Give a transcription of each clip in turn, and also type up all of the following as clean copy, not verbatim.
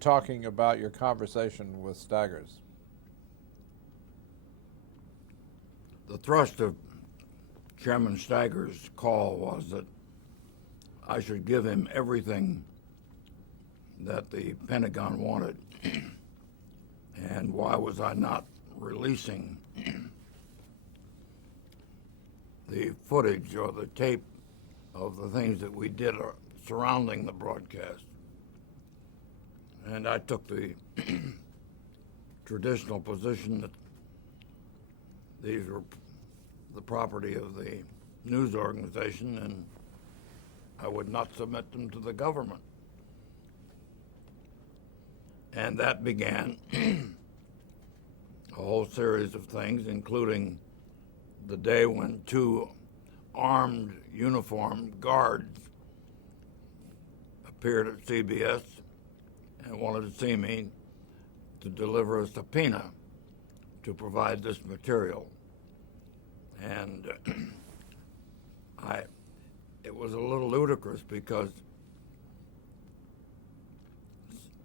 talking about your conversation with Staggers. The thrust of Chairman Stagger's call was that I should give him everything that the Pentagon wanted. And why was I not releasing the footage or the tape of the things that we did surrounding the broadcast? And I took the traditional position that these were the property of the news organization and I would not submit them to the government. And that began a whole series of things, including the day when two armed, uniformed guards appeared at CBS and wanted to see me to deliver a subpoena to provide this material. And it was a little ludicrous because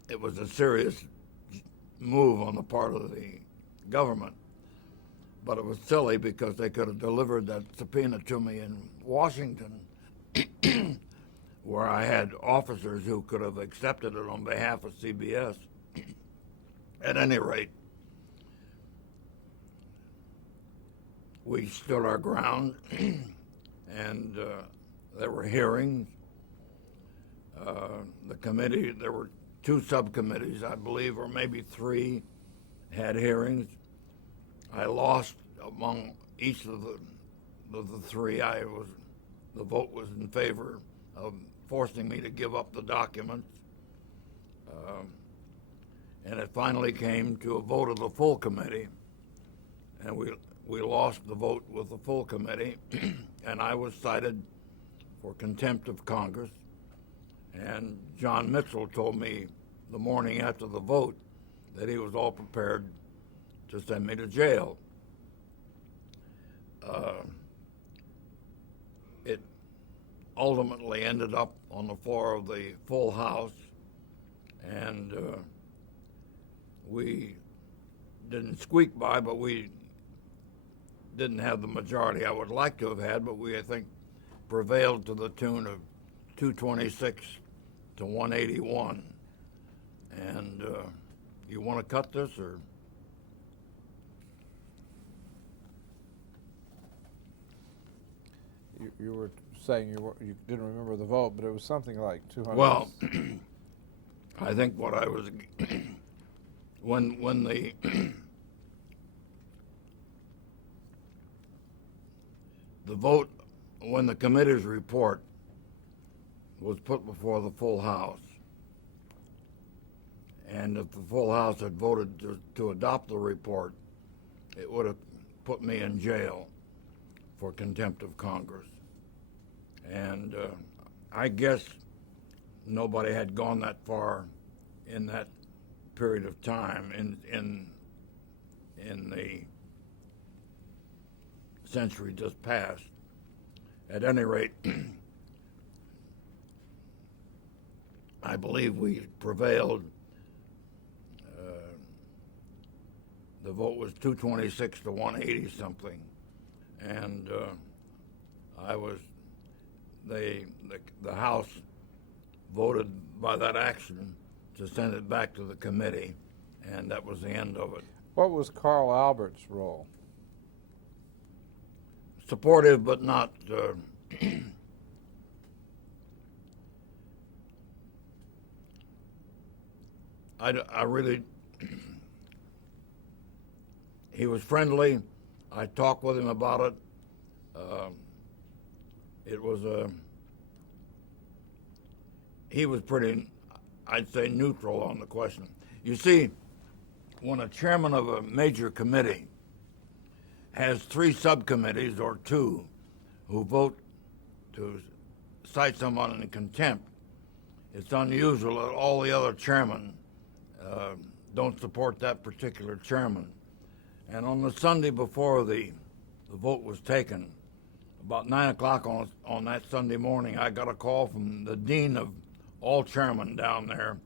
it was a serious move on the part of the government. But it was silly because they could have delivered that subpoena to me in Washington, where I had officers who could have accepted it on behalf of CBS. At any rate, we stood our ground, and there were hearings. The committee, there were two subcommittees, I believe, or maybe three, had hearings. I lost among each of the three. The vote was in favor of forcing me to give up the documents. And it finally came to a vote of the full committee, and we lost the vote with the full committee, and I was cited for contempt of Congress. And John Mitchell told me the morning after the vote that he was all prepared to send me to jail. It ultimately ended up on the floor of the full House, and we didn't squeak by, but we didn't have the majority I would like to have had, but we, I think, prevailed to the tune of 226 to 181. And you want to cut this, or? You were saying you didn't remember the vote, but it was something like 200. Well, I think what I was when the vote, when the committee's report was put before the full House, and if the full House had voted to adopt the report, it would have put me in jail for contempt of Congress. And I guess nobody had gone that far in that period of time in the century just passed. At any rate, I believe we prevailed. The vote was 226 to 180 something, and the House voted by that action to send it back to the committee, and that was the end of it. What was Carl Albert's role? Supportive, but not. I really. He was friendly. I talked with him about it. He was pretty, I'd say, neutral on the question. You see, when a chairman of a major committee has three subcommittees or two who vote to cite someone in contempt, it's unusual that all the other chairmen don't support that particular chairman. And on the Sunday before the vote was taken, about 9 o'clock on that Sunday morning, I got a call from the dean of all chairmen down there,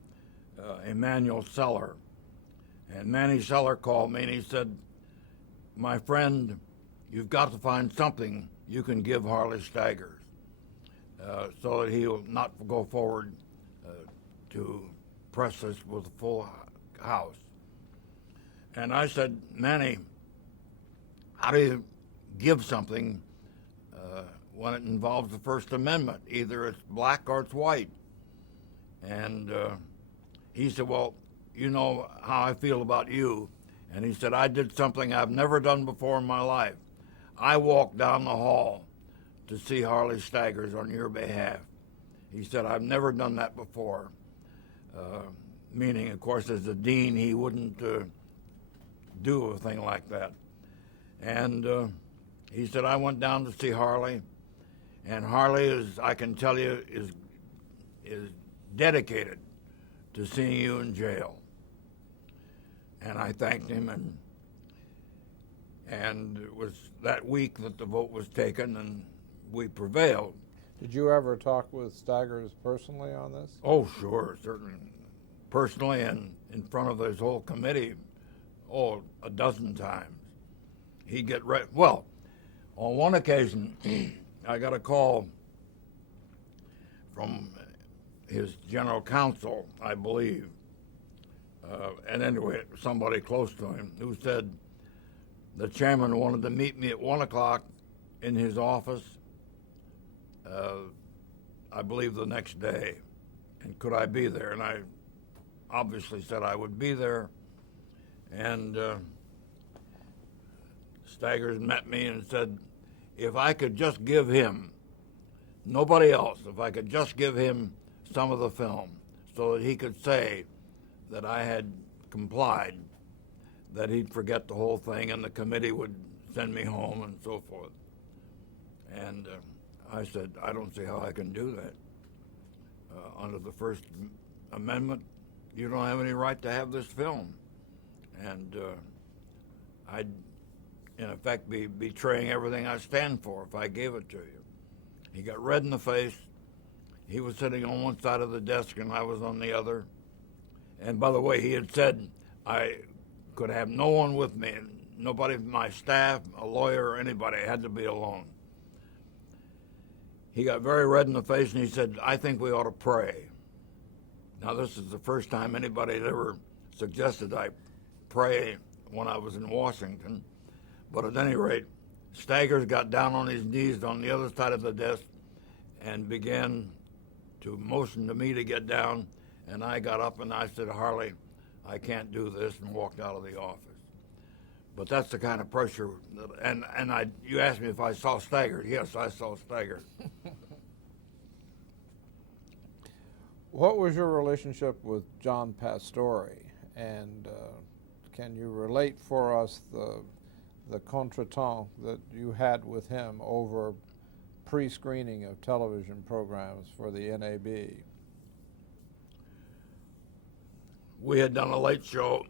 Emmanuel Seller. And Manny Seller called me and he said, "My friend, you've got to find something you can give Harley Staggers so that he'll not go forward to press this with a full house." And I said, "Manny, how do you give something when it involves the First Amendment? Either it's black or it's white." And he said, "Well, you know how I feel about you." And he said, "I did something I've never done before in my life. I walked down the hall to see Harley Staggers on your behalf." He said, "I've never done that before." Meaning, of course, as a dean, he wouldn't do a thing like that. And he said, "I went down to see Harley, and Harley is, I can tell you, is dedicated to seeing you in jail." And I thanked him, and it was that week that the vote was taken, and we prevailed. Did you ever talk with Staggers personally on this? Oh, sure, certainly. Personally and in front of his whole committee, a dozen times. He'd get ready. Well, on one occasion, I got a call from his general counsel, I believe, and anyway, somebody close to him, who said the chairman wanted to meet me at 1 o'clock in his office, I believe the next day, and could I be there? And I obviously said I would be there, and Staggers met me and said, if I could just give him, nobody else, if I could just give him some of the film so that he could say that I had complied, that he'd forget the whole thing and the committee would send me home and so forth. And I said, I don't see how I can do that. Under the First Amendment, you don't have any right to have this film. And I'd, in effect, be betraying everything I stand for if I gave it to you. He got red in the face. He was sitting on one side of the desk and I was on the other. And by the way, he had said I could have no one with me, nobody from my staff, a lawyer, or anybody. I had to be alone. He got very red in the face and he said, I think we ought to pray. Now, this is the first time anybody had ever suggested I pray when I was in Washington. But at any rate, Staggers got down on his knees on the other side of the desk and began to motion to me to get down. And I got up and I said, Harley, I can't do this, and walked out of the office. But that's the kind of pressure. You asked me if I saw Staggers. Yes, I saw Staggers. What was your relationship with John Pastore, and can you relate for us the contretemps that you had with him over pre-screening of television programs for the NAB? We had done a late show,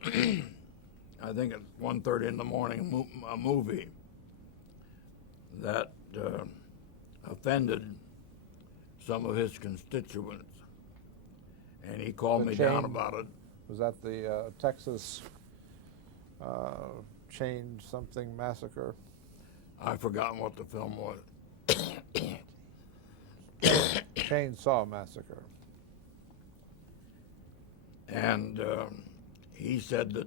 I think at 1:30 in the morning, a movie that offended some of his constituents. And he called me down about it. Was that the Texas Chain something massacre? I've forgotten what the film was. Chainsaw Massacre. And he said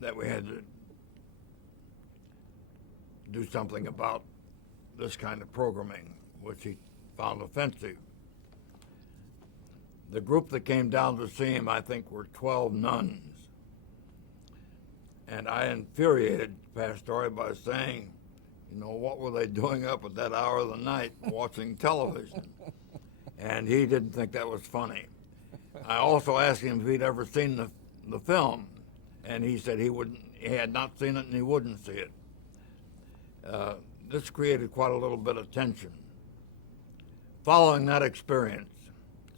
that we had to do something about this kind of programming, which he found offensive. The group that came down to see him, I think, were 12 nuns. And I infuriated Pastore by saying, you know, what were they doing up at that hour of the night watching television? And he didn't think that was funny. I also asked him if he'd ever seen the film, and he said he had not seen it and he wouldn't see it. This created quite a little bit of tension. Following that experience,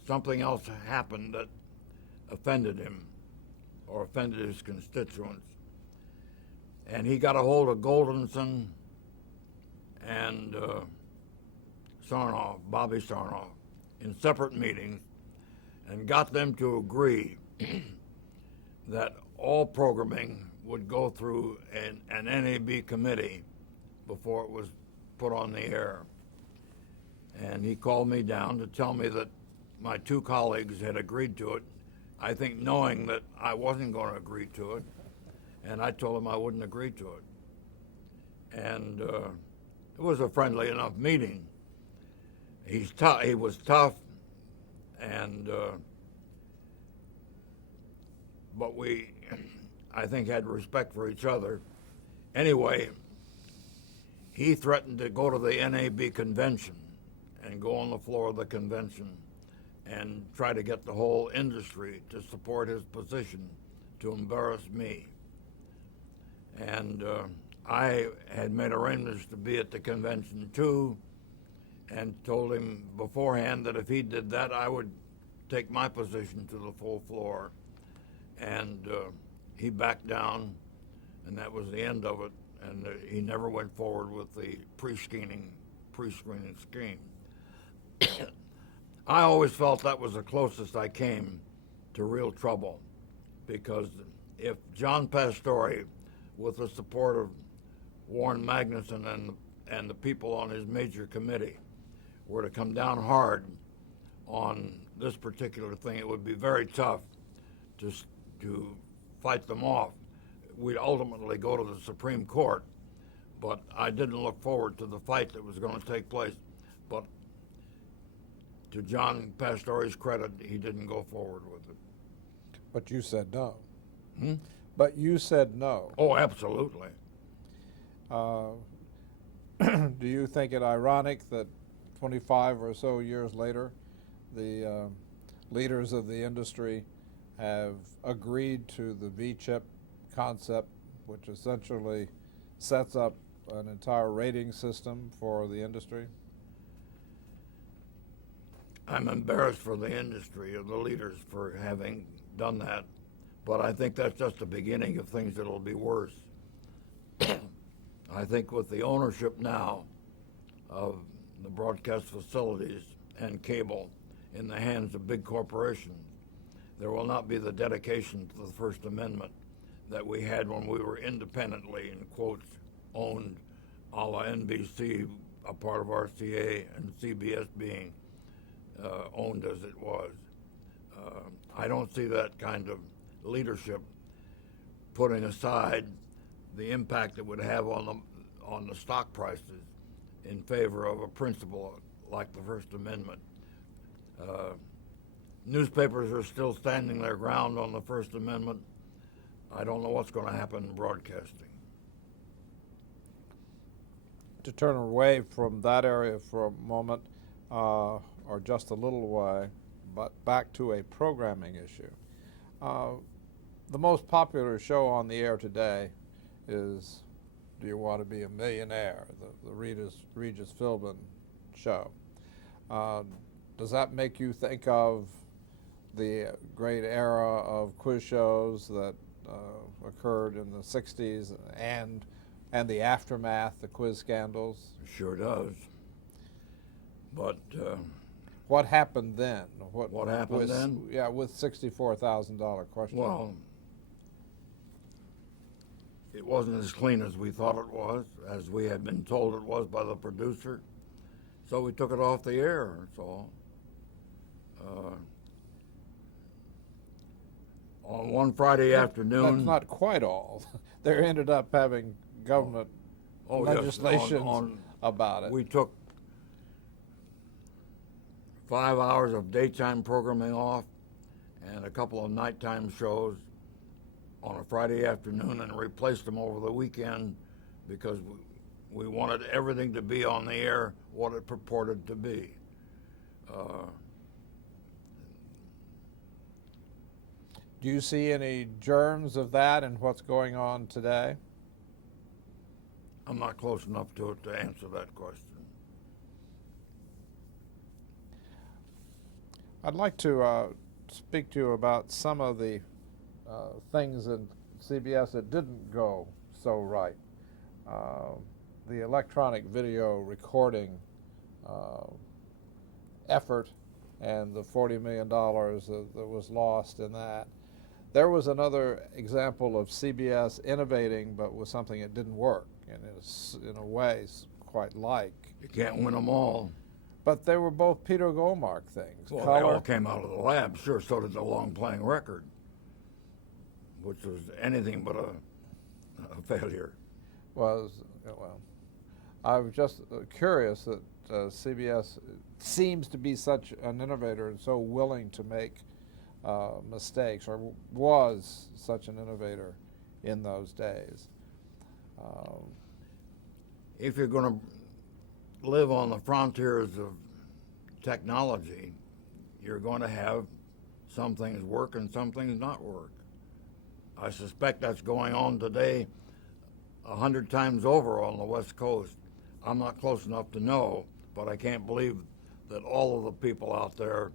something else happened that offended him or offended his constituents. And he got a hold of Goldenson and Sarnoff, Bobby Sarnoff, in separate meetings and got them to agree that all programming would go through an NAB committee before it was put on the air. And he called me down to tell me that my two colleagues had agreed to it, I think knowing that I wasn't going to agree to it, and I told him I wouldn't agree to it. And it was a friendly enough meeting. He was tough, and but we, I think, had respect for each other. Anyway, he threatened to go to the NAB convention and go on the floor of the convention and try to get the whole industry to support his position to embarrass me. And I had made arrangements to be at the convention too, and told him beforehand that if he did that, I would take my position to the full floor. And he backed down, and that was the end of it. And he never went forward with the pre-screening scheme. I always felt that was the closest I came to real trouble, because if John Pastore, with the support of Warren Magnuson and the people on his major committee, were to come down hard on this particular thing, it would be very tough to fight them off. We'd ultimately go to the Supreme Court, but I didn't look forward to the fight that was going to take place. But to John Pastore's credit, he didn't go forward with it. But you said no. Hmm? But you said no. Oh, absolutely. Do you think it ironic that 25 or so years later, the leaders of the industry have agreed to the V-chip concept, which essentially sets up an entire rating system for the industry? I'm embarrassed for the industry or the leaders for having done that, but I think that's just the beginning of things that'll be worse. I think with the ownership now of the broadcast facilities and cable in the hands of big corporations, there will not be the dedication to the First Amendment that we had when we were independently, in quotes, owned, a la NBC, a part of RCA, and CBS being owned as it was. I don't see that kind of leadership putting aside the impact it would have on the stock prices in favor of a principle like the First Amendment. Newspapers are still standing their ground on the First Amendment. I don't know what's going to happen in broadcasting. To turn away from that area for a moment, or just a little way, but back to a programming issue. The most popular show on the air today is Do You Want to Be a Millionaire, the Regis Philbin show. Does that make you think of the great era of quiz shows that occurred in the 60s and the aftermath, the quiz scandals? Sure does. But what happened then? What happened then? Yeah, with $64,000 question. Well, it wasn't as clean as we thought it was, as we had been told it was by the producer. So we took it off the air, that's all. On one Friday afternoon... That's not quite all. There ended up having government legislation about it. We took 5 hours of daytime programming off and a couple of nighttime shows on a Friday afternoon and replaced them over the weekend because we wanted everything to be on the air what it purported to be. Do you see any germs of that in what's going on today? I'm not close enough to it to answer that question. I'd like to speak to you about some of the things in CBS that didn't go so right. The electronic video recording effort and the $40 million that was lost in that. There was another example of CBS innovating, but with something that didn't work, and it's in a way quite like. You can't win them all. But they were both Peter Goldmark things. Well, Color. they all came out of the lab. Sure, so did the long playing record, which was anything but a failure. Well, I was just curious that CBS seems to be such an innovator and so willing to make mistakes, or was such an innovator in those days. If you're going to live on the frontiers of technology, you're going to have some things work and some things not work. I suspect that's going on today 100 times over on the West Coast. I'm not close enough to know, but I can't believe that all of the people out there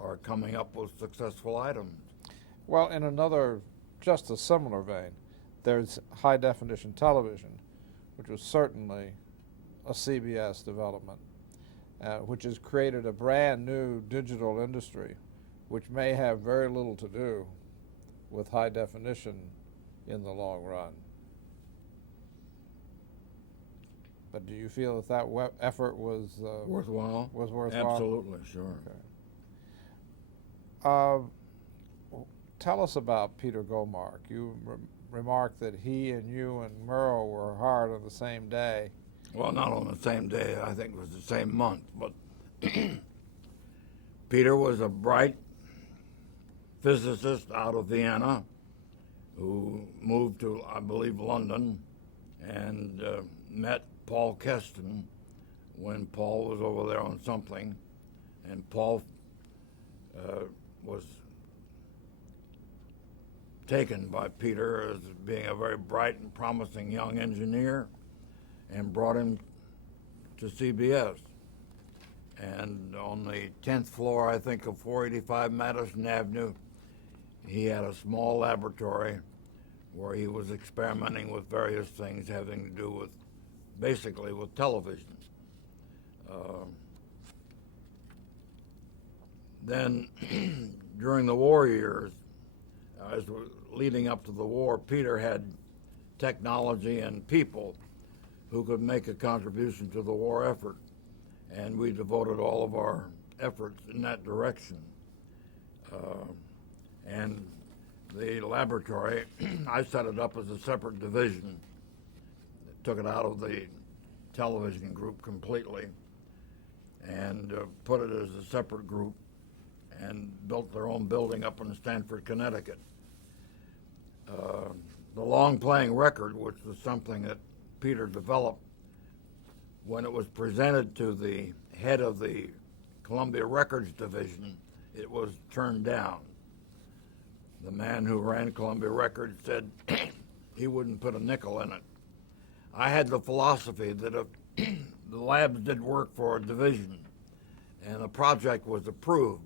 are coming up with successful items. Well, in another, just a similar vein, there's high definition television, which was certainly a CBS development, which has created a brand new digital industry, which may have very little to do with high definition in the long run. But do you feel that effort was Worthwhile? Was worthwhile? Absolutely, sure. Okay. Tell us about Peter Goldmark. You remarked that he and you and Murrow were hired on the same day. Well, not on the same day. I think it was the same month. But Peter was a bright physicist out of Vienna who moved to, I believe, London, and met Paul Keston when Paul was over there on something, and Paul was taken by Peter as being a very bright and promising young engineer and brought him to CBS. And on the 10th floor, I think, of 485 Madison Avenue, he had a small laboratory where he was experimenting with various things having to do with, basically, with television. Then, during the war years, as we're leading up to the war, Peter had technology and people who could make a contribution to the war effort, and we devoted all of our efforts in that direction. And the laboratory, I set it up as a separate division, took it out of the television group completely, and put it as a separate group, and built their own building up in Stanton, Connecticut. The long playing record, which was something that Peter developed, when it was presented to the head of the Columbia Records division, it was turned down. The man who ran Columbia Records said he wouldn't put a nickel in it. I had the philosophy that if the labs did work for a division and a project was approved,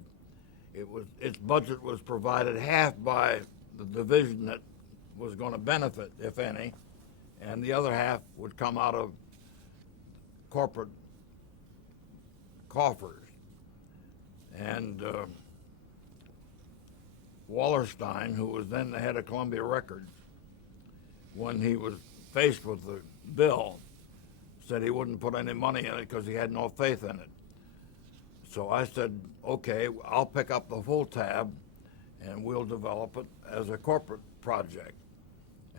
its budget was provided half by the division that was going to benefit, if any, and the other half would come out of corporate coffers. And Wallerstein, who was then the head of Columbia Records, when he was faced with the bill, said he wouldn't put any money in it because he had no faith in it. So I said, okay, I'll pick up the full tab and we'll develop it as a corporate project.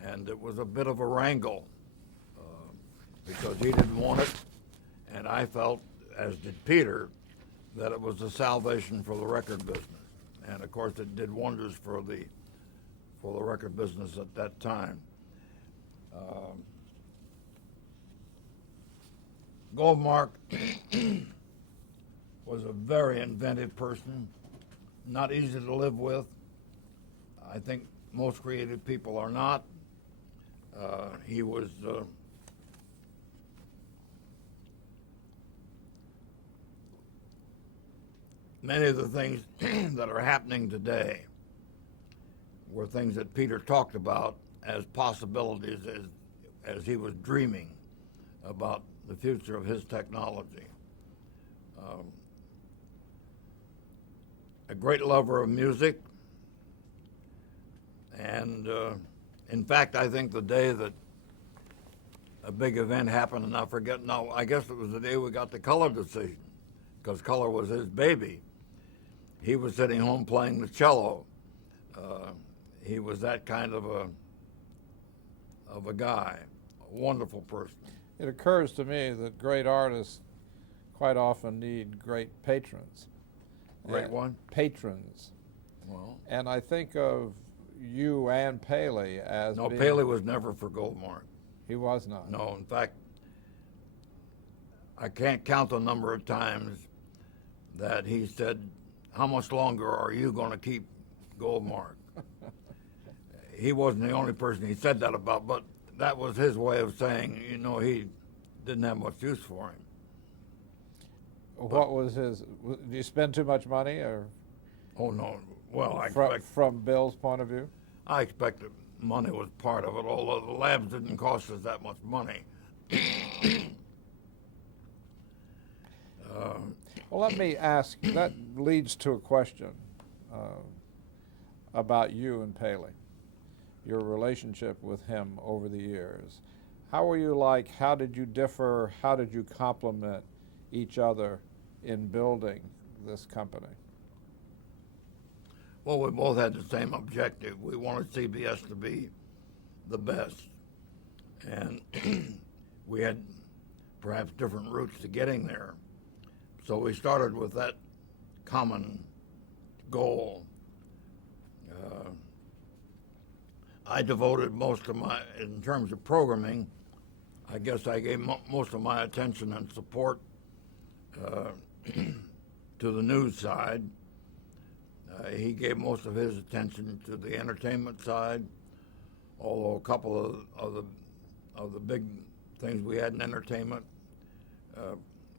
And it was a bit of a wrangle because he didn't want it, and I felt, as did Peter, that it was a salvation for the record business. And of course it did wonders for the record business at that time. Goldmark was a very inventive person, not easy to live with. I think most creative people are not. He was many of the things that are happening today were things that Peter talked about as possibilities as he was dreaming about the future of his technology. a great lover of music. And in fact, I think the day that a big event happened, and I forget now, I guess it was the day we got the color decision, because color was his baby. He was sitting home playing the cello. He was that kind of a guy, a wonderful person. It occurs to me that great artists quite often need great patrons. Great one? Patrons. Well, And I think of you and Paley as no, being, Paley was never for Goldmark. He was not. No, in fact, I can't count the number of times that he said, "How much longer are you going to keep Goldmark?" He wasn't the only person he said that about, but that was his way of saying, he didn't have much use for him. What was his? Did you spend too much money, or Oh no! Well, from Bill's point of view? I expect that money was part of it, although the labs didn't cost us that much money. Well, let me ask. That leads to a question about you and Paley, your relationship with him over the years. How were you like? How did you differ? How did you complement each other in building this company? Well, we both had the same objective. We wanted CBS to be the best. And we had perhaps different routes to getting there. So we started with that common goal. I devoted most of in terms of programming, I guess I gave most of my attention and support to the news side. He gave most of his attention to the entertainment side, although a couple of the big things we had in entertainment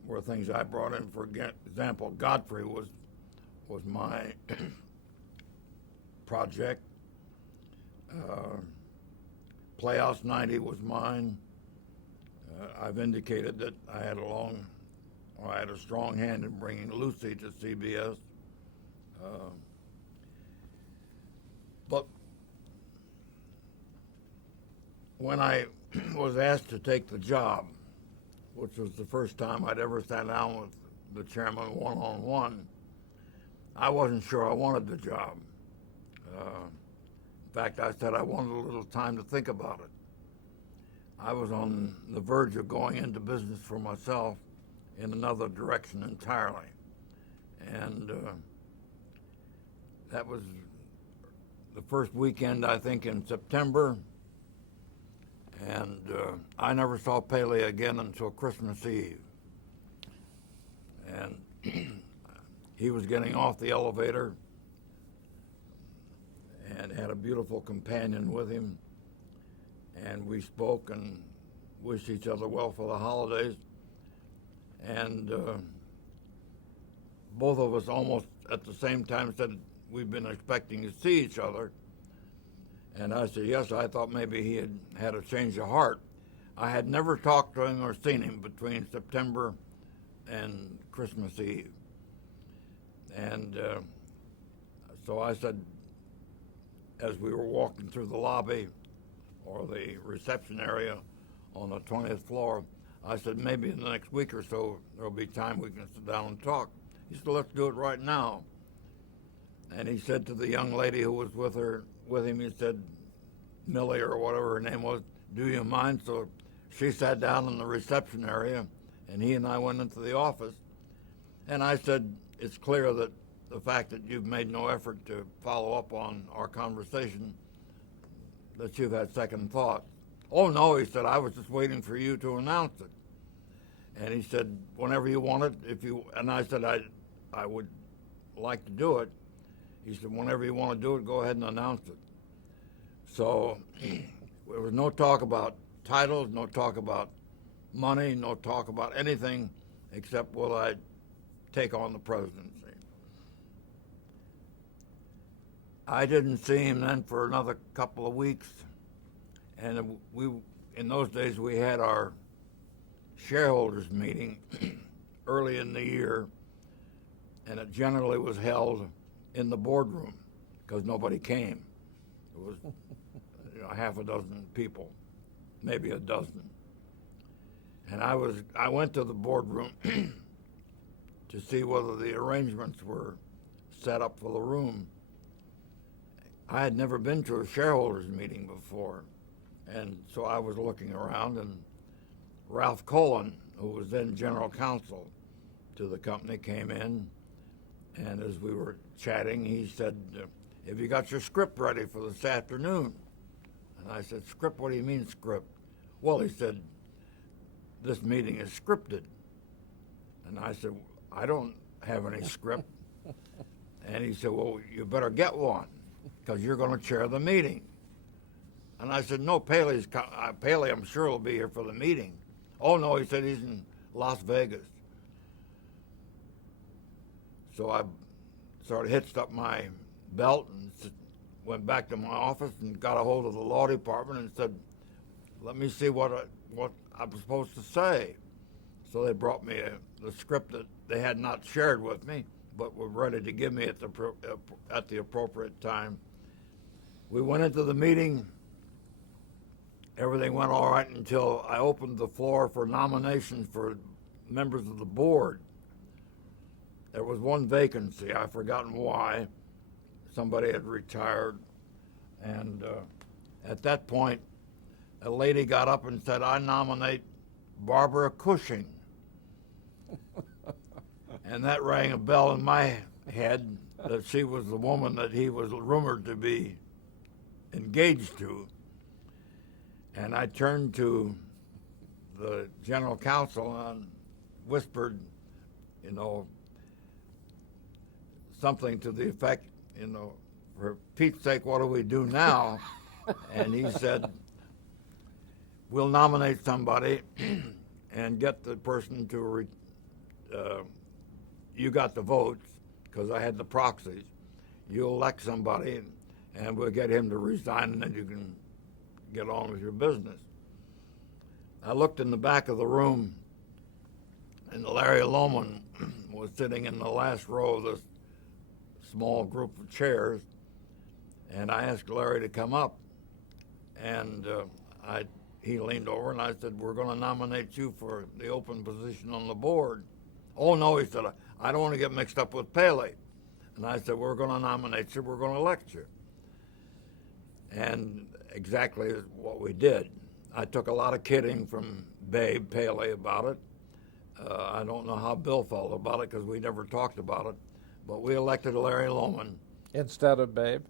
were things I brought in. For example, Godfrey was my project. Playhouse 90 was mine. I've indicated that I had a strong hand in bringing Lucy to CBS. But when I was asked to take the job, which was the first time I'd ever sat down with the chairman one-on-one, I wasn't sure I wanted the job. In fact, I said I wanted a little time to think about it. I was on the verge of going into business for myself in another direction entirely. And that was the first weekend, I think, in September. And I never saw Paley again until Christmas Eve. And he was getting off the elevator and had a beautiful companion with him. And we spoke and wished each other well for the holidays. And both of us almost at the same time said we've been expecting to see each other. And I said, yes, I thought maybe he had a change of heart. I had never talked to him or seen him between September and Christmas Eve. And so I said, as we were walking through the lobby or the reception area on the 20th floor, I said, maybe in the next week or so, there'll be time we can sit down and talk. He said, let's do it right now. And he said to the young lady who was with him, he said, Millie or whatever her name was, do you mind? So she sat down in the reception area, and he and I went into the office. And I said, it's clear that the fact that you've made no effort to follow up on our conversation, that you've had second thoughts. Oh, no, he said, I was just waiting for you to announce it. And he said, whenever you want it, and I said, I would like to do it. He said, whenever you want to do it, go ahead and announce it. So there was no talk about titles, no talk about money, no talk about anything except will I take on the presidency. I didn't see him then for another couple of weeks. And in those days, we had our shareholders meeting early in the year, and it generally was held in the boardroom because nobody came. It was half a dozen people, maybe a dozen. And I went to the boardroom to see whether the arrangements were set up for the room. I had never been to a shareholders meeting before, and so I was looking around, and Ralph Cullen, who was then general counsel to the company, came in, and as we were chatting, he said, "Have you got your script ready for this afternoon?" And I said, "Script? What do you mean script?" "Well," he said, "this meeting is scripted." And I said, "I don't have any script." And he said, "Well, you better get one, because you're going to chair the meeting." And I said, "No, Paley, I'm sure will be here for the meeting." "Oh, no," he said, "he's in Las Vegas." So I sort of hitched up my belt and went back to my office and got a hold of the law department and said, "Let me see what I'm supposed to say." So they brought me the script that they had not shared with me, but were ready to give me at the appropriate time. We went into the meeting. Everything went all right until I opened the floor for nominations for members of the board. There was one vacancy. I've forgotten why. Somebody had retired. And at that point, a lady got up and said, "I nominate Barbara Cushing." And that rang a bell in my head that she was the woman that he was rumored to be engaged to. And I turned to the general counsel and whispered, something to the effect, "For Pete's sake, what do we do now?" And he said, "We'll nominate somebody and get the person to, you got the votes, because I had the proxies. You elect somebody, and we'll get him to resign, and then you can get on with your business." I looked in the back of the room, and Larry Lohman was sitting in the last row of this small group of chairs, and I asked Larry to come up, and he leaned over and I said, "We're going to nominate you for the open position on the board." "Oh, no," he said, "I don't want to get mixed up with Paley." And I said, "We're going to nominate you, we're going to elect you." And exactly what we did. I took a lot of kidding from Babe Paley about it. I don't know how Bill felt about it because we never talked about it, but we elected Larry Lohman. Instead of Babe?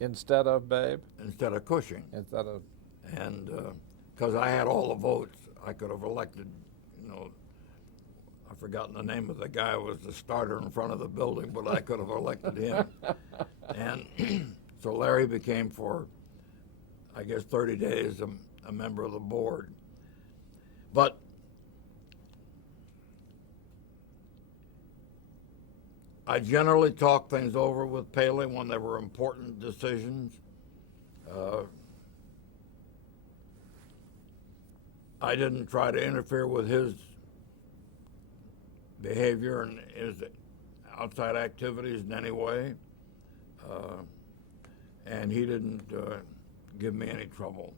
Instead of Babe? Instead of Cushing. Instead of... And because I had all the votes, I could have elected, I've forgotten the name of the guy who was the starter in front of the building, but I could have elected him. And so Larry became, for, I guess, 30 days, a member of the board. But I generally talked things over with Paley when there were important decisions. I didn't try to interfere with his behavior and his outside activities in any way, and he didn't give me any trouble.